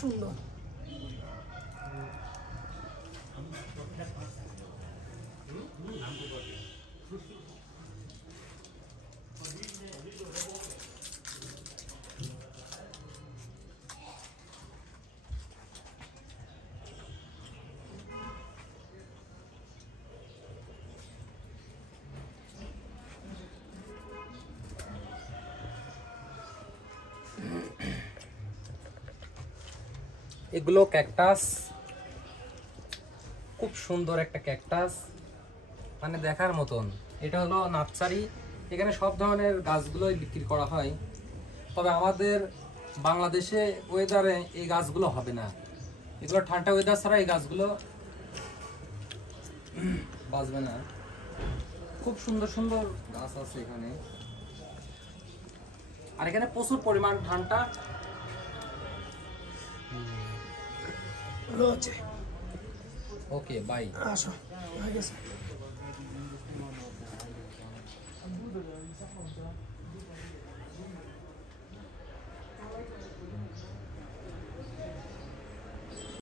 সুন্দর। এগুলো ক্যাকটাস, খুব সুন্দর একটা ক্যাকটাস, মানে দেখার মতন। এটা হলো নার্সারি, এখানে সব ধরনের গাছগুলোই বিক্রি করা হয়। তবে আমাদের বাংলাদেশে ওয়েদারে এই গাছগুলো হবে না, এগুলো ঠান্ডা ওয়েদার ছাড়া এই গাছগুলো বাঁচবে না। খুব সুন্দর সুন্দর গাছ আছে এখানে, আর এখানে প্রচুর পরিমাণ ঠান্ডা। রয়েছে। Okay bye. আসো, হয়ে গেছে।